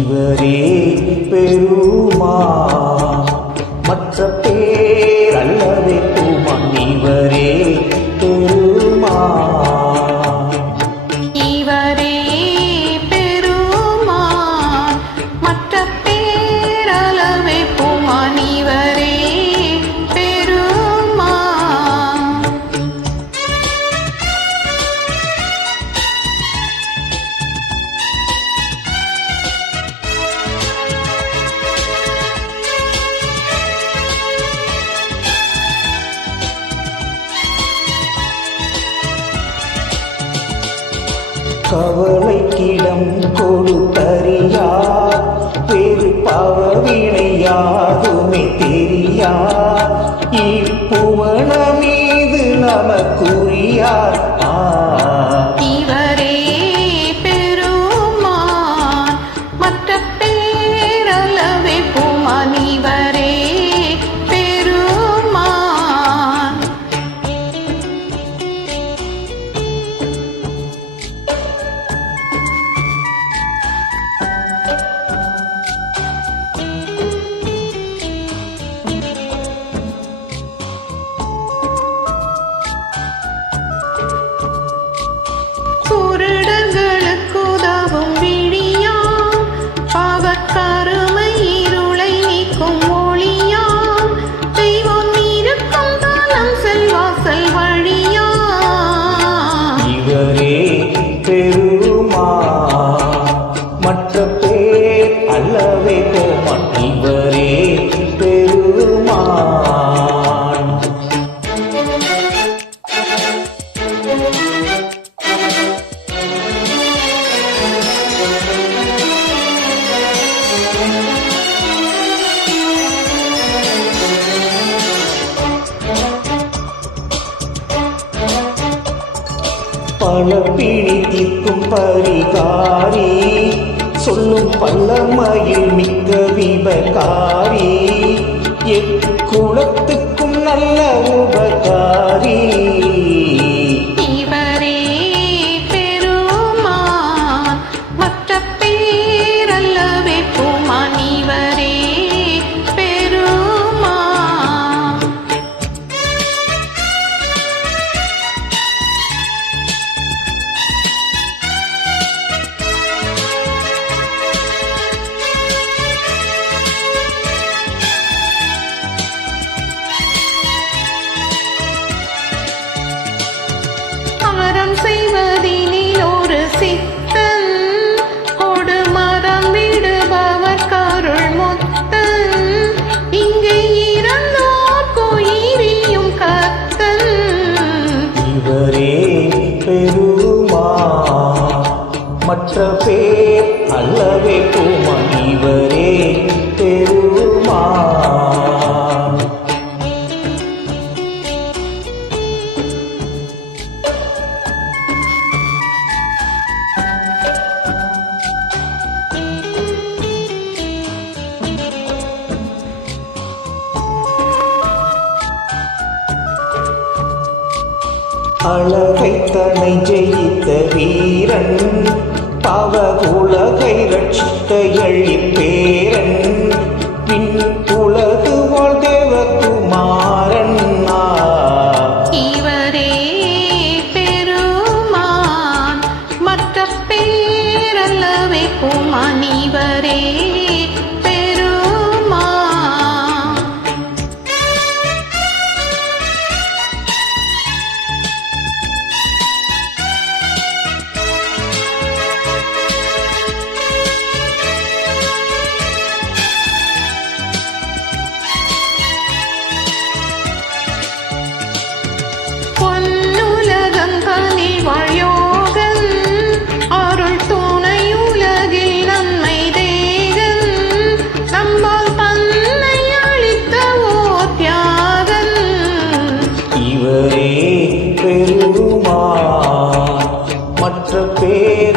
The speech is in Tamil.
இவரே பெருமான், மற்ற பேர் அல்லவே பூமான். இவரே பெருமான், இவரே பெருமான், மற்ற பேர் அல்லவே பூமான். இவரே பெருமான். கவலைக்கிடம் கொடுத்தறியார், பெரு பாவவினை யாதுமே தெரியார். இப்புவன மீது நமக்குரியார். இவரே பெருமான், மற்ற பேர் அல்லவே பூமான். இவரே பெருமான். குருடர்களுக்கு உதவும் விழியாம், பாவக்கருமை இருளை நீக்கும் ஒளியாம், தெய்வம் இருக்கும் தலம் செல்வாசல் வழியாம். இவரே பெருமான், மற்ற பேர் அல்லவே பூமான். இவரே பெருமான். பல பிணி தீர்க்கும் பரிகாரி, சொல்லும் பல்லமையில் மிக்க விபகாரி, எக்குலத்துக்கும் நல்ல உபகாரி. இவரே பெருமான், மற்ற பேர் அல்லவே பூமான். இவரே பெருமான். அறம் செய்வதினில் ஒரு சித்தன், கொடுமரம் விடுபவர் கருள் முத்தன், இங்கே இறந்தோர் கோயிரியும் கத்தன். இவரே பெருமான், மற்ற பேர் அல்லவே பூமான். இவரே பெருமான். அழகை தன்னை ஜெயித்த வீரன், பாவ உலகை ரட்சித்த எழிற்பேரன், பின் உலகு வாழ் தேவகுமாரன். இவரே பெருமான், மற்ற பேர் அல்லவே பூமான். இவரே பெருமான். மகளே